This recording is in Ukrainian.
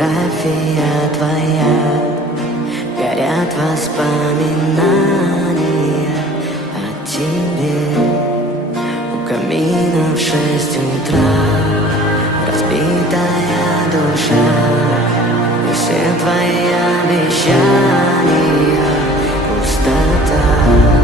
фотография твоя, горят воспоминания о тебе. У камина в 6 утра разбитая душа, и все твои обещания пустота.